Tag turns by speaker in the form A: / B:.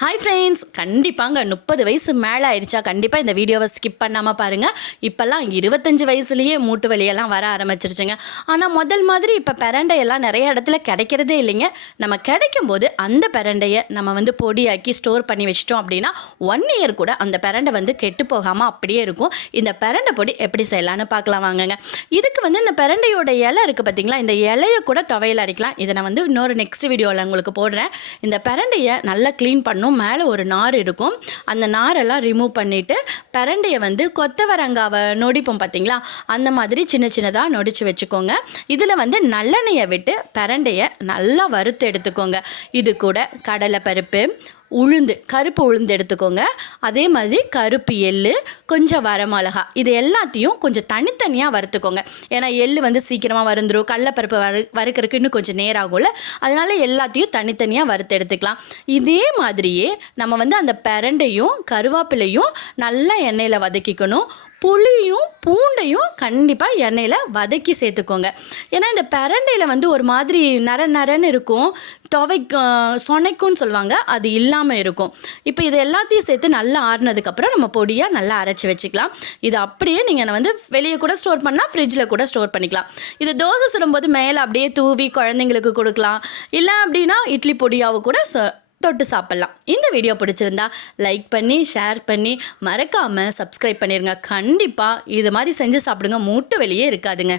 A: Hi friends கண்டிப்பாங்க முப்பது வயசு மேலே ஆயிடுச்சா? கண்டிப்பாக இந்த வீடியோவை ஸ்கிப் பண்ணாமல் பாருங்கள் இப்போல்லாம் இருபத்தஞ்சி வயசுலேயே மூட்டு வலியெல்லாம் வர ஆரம்பிச்சிருச்சுங்க. ஆனால் முதல் மாதிரி இப்போ பிரண்டையெல்லாம் நிறைய இடத்துல கிடைக்கிறதே இல்லைங்க. நம்ம கிடைக்கும் போது அந்த பிரண்டையை நம்ம வந்து பொடியாக்கி ஸ்டோர் பண்ணி வச்சிட்டோம் அப்படின்னா ஒன் இயர் கூட அந்த பிரண்டை வந்து கெட்டு போகாமல் அப்படியே இருக்கும். இந்த பிரண்டை பொடி எப்படி செய்யலான்னு பார்க்கலாம் வாங்கங்க. இதுக்கு வந்து இந்த பிரண்டையோட இலை இருக்குது பார்த்தீங்களா இந்த இலையை கூட துவையில் அரைக்கலாம். இதை நான் வந்து இன்னொரு நெக்ஸ்ட் வீடியோவில் உங்களுக்கு போடுறேன். இந்த பிரண்டையை நல்லா க்ளீன் பண்ணும். மேலே ஒரு நார் இருக்கும் அந்த நாரெல்லாம் ரிமூவ் பண்ணிவிட்டு பரண்டையை வந்து கொத்தவரங்காவை நொடிப்போம் பார்த்தீங்களா அந்த மாதிரி சின்ன சின்னதாக நொடிச்சு வச்சுக்கோங்க. இதில் வந்து நல்லெண்ணெயை விட்டு பரண்டையை நல்லா வறுத்து எடுத்துக்கோங்க. இது கூட கடலை பருப்பு உளுந்து கருப்பு உளுந்து எடுத்துக்கோங்க. அதே மாதிரி கருப்பு எள்ளு கொஞ்சம் வரமிளகா இது எல்லாத்தையும் கொஞ்சம் தனித்தனியாக வறுத்துக்கோங்க. ஏன்னா எள்ளு வந்து சீக்கிரமாக வருந்துடும் கடலப்பருப்பு வறு வறுக்கிறதுக்கு இன்னும் கொஞ்சம் நேரம் ஆகும்ல. அதனால எல்லாத்தையும் தனித்தனியாக வறுத்து எடுத்துக்கலாம். இதே மாதிரியே நம்ம வந்து அந்த பிரண்டையும் கருவேப்பிலையும் நல்லா எண்ணெயில் வதக்கிக்கணும். புளியும் பூண்டையும் கண்டிப்பாக எண்ணெயில் வதக்கி சேர்த்துக்கோங்க. ஏன்னா இந்த பிரண்டையில் வந்து ஒரு மாதிரி நர நரன்னு இருக்கும். துவைக்க சொனைக்கும்னு சொல்லுவாங்க. அது இல்லாமல் இருக்கும். இப்போ இது எல்லாத்தையும் சேர்த்து நல்லா ஆறுனதுக்கப்புறம் நம்ம பொடியாக நல்லா அரைச்சி வச்சுக்கலாம். இது அப்படியே நீங்கள் வந்து வெளியே கூட ஸ்டோர் பண்ணால் ஃப்ரிட்ஜில் கூட ஸ்டோர் பண்ணிக்கலாம். இது தோசை சுடும்போது மேலே அப்படியே தூவி குழந்தைங்களுக்கு கொடுக்கலாம். இல்லை அப்படின்னா இட்லி பொடியாவை கூட ச- தொட்டு சாப்பிட்லாம். இந்த வீடியோ பிடிச்சிருந்தா லைக் பண்ணி ஷேர் பண்ணி மறக்காமல் சப்ஸ்கிரைப் பண்ணிடுங்க கண்டிப்பாக இது மாதிரி செஞ்சு சாப்பிடுங்க. மூட்டு வெளியே இருக்காதுங்க.